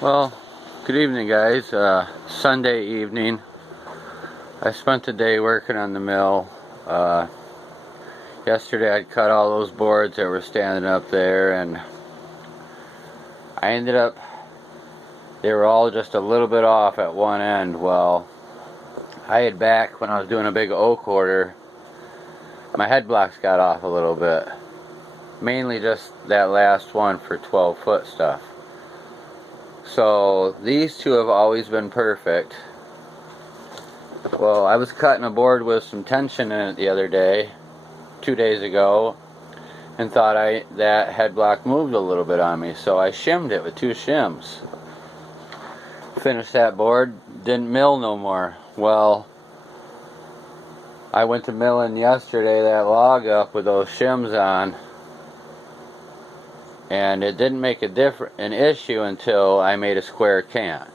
Well, good evening, guys. Sunday evening. I spent the day working on the mill. Yesterday I'd cut all those boards that were standing up there, and I ended up, they were all just a little bit off at one end. Well, I had back when I was doing a big oak order, my head blocks got off a little bit. Mainly just that last one for 12-foot stuff. So these two have always been perfect. Well, I was cutting a board with some tension in it the other day, 2 days ago, and thought that head block moved a little bit on me, so I shimmed it with 2 shims. Finished that board, didn't mill no more. Well, I went to milling yesterday that log up with those shims on, and it didn't make an issue until I made a square cant.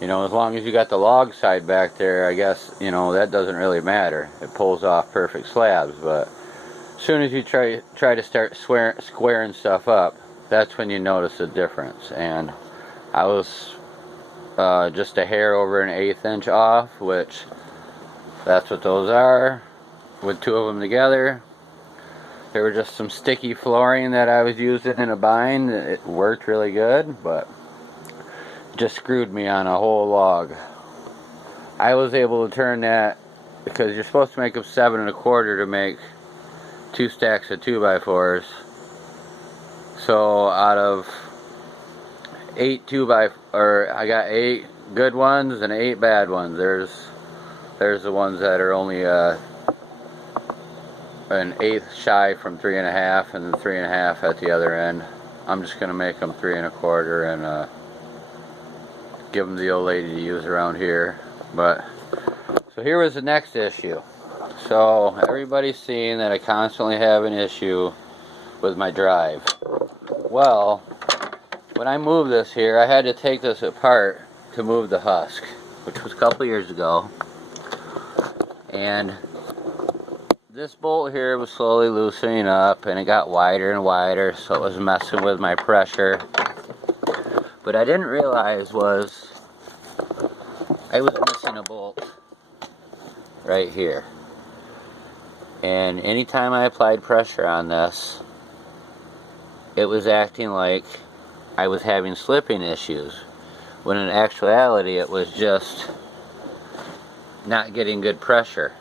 You know, as long as you got the log side back there, I guess, you know, that doesn't really matter. It pulls off perfect slabs, but as soon as you try to start squaring stuff up, that's when you notice the difference. And I was just a hair over an 1/8 inch off, which that's what those are, with 2 of them together. There were just some sticky flooring that I was using in a bind. It worked really good, but just screwed me on a whole log. I was able to turn that, because you're supposed to make them 7 1/4 to make 2 stacks of 2x4s. So out of 8 I got 8 good ones and 8 bad ones. There's the ones that are only an 1/8 shy from 3 1/2, and then 3 1/2 at the other end. I'm just gonna make them 3 1/4 and give them to the old lady to use around here. But so here was the next issue. So everybody's seeing that I constantly have an issue with my drive. Well, when I moved this here, I had to take this apart to move the husk, which was a couple years ago. And this bolt here was slowly loosening up, and it got wider and wider, so it was messing with my pressure. But I didn't realize was I was missing a bolt right here. And anytime I applied pressure on this, it was acting like I was having slipping issues, when in actuality it was just not getting good pressure.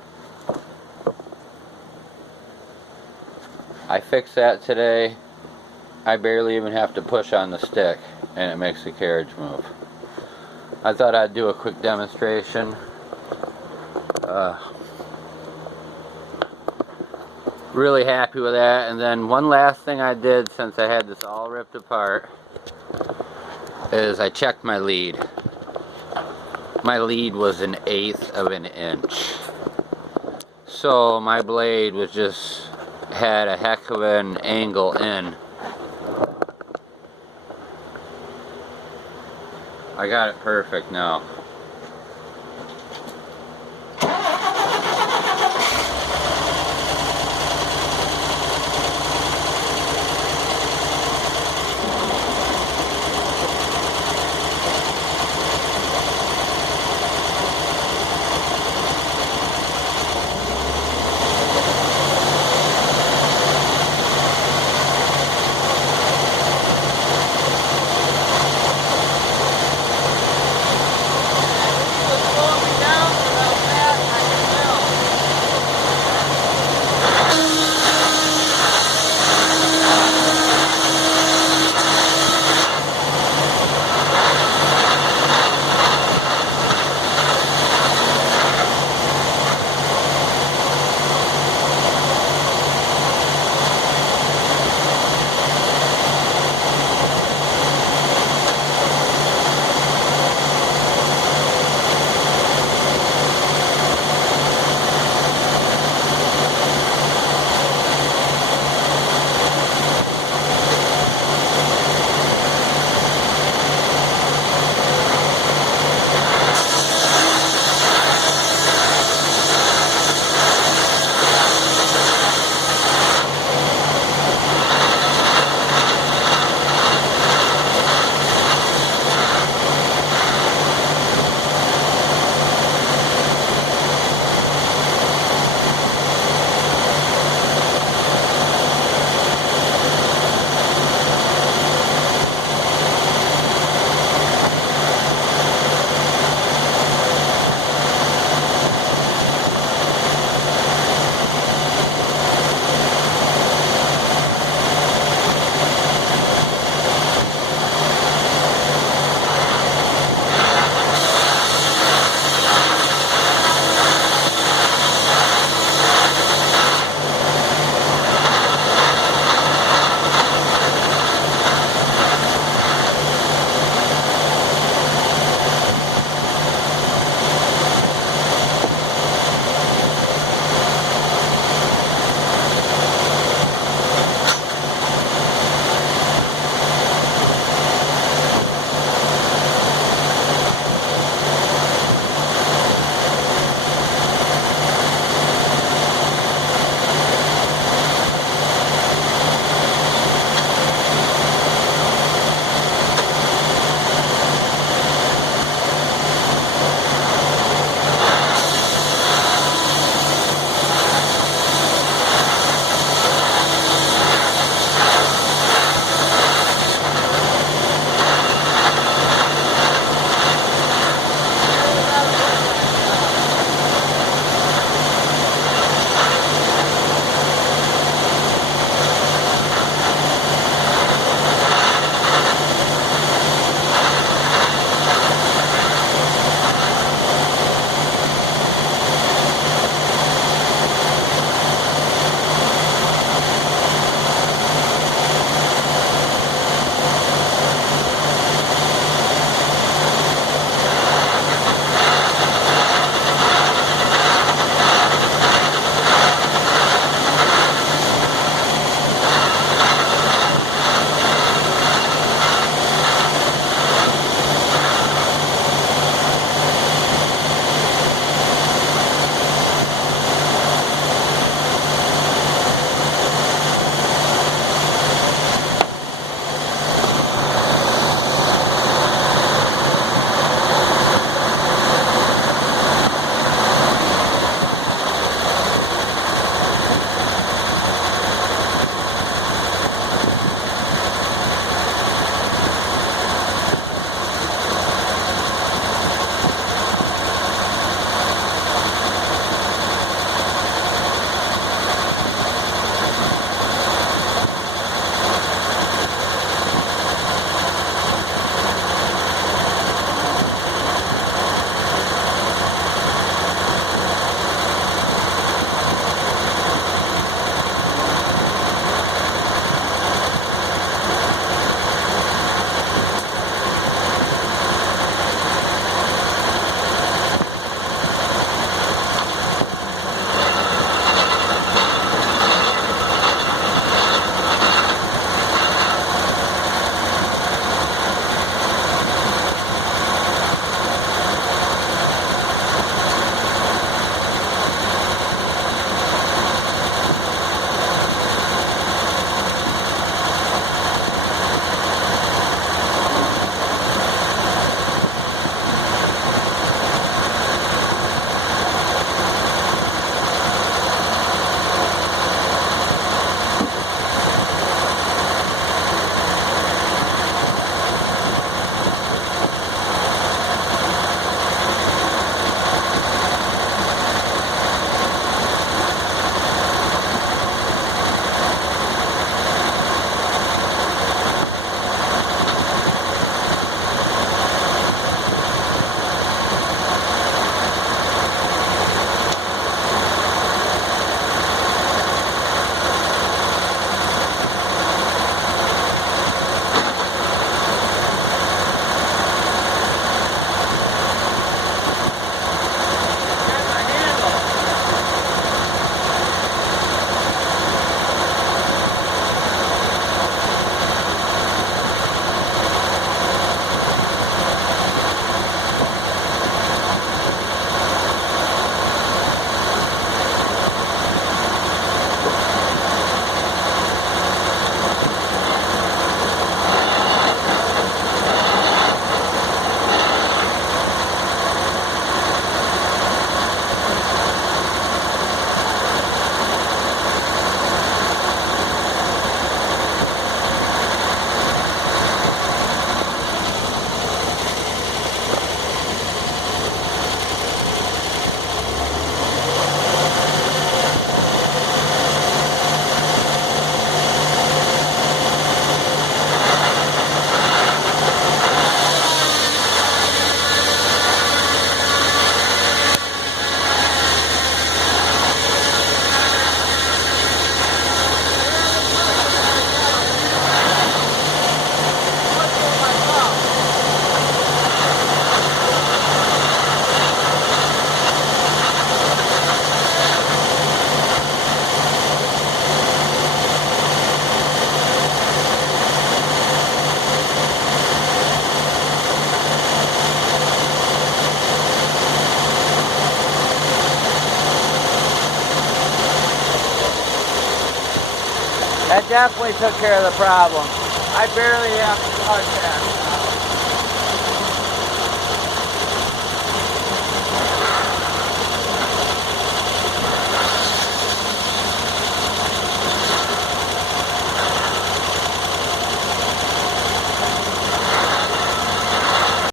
I fixed that today. I barely even have to push on the stick and it makes the carriage move. I thought I'd do a quick demonstration. Really happy with that. And then one last thing I did, since I had this all ripped apart, is I checked my lead. My lead was an 1/8 of an inch. So my blade was just had a heck of an angle in. I got it perfect now. That definitely took care of the problem. I barely have to touch that.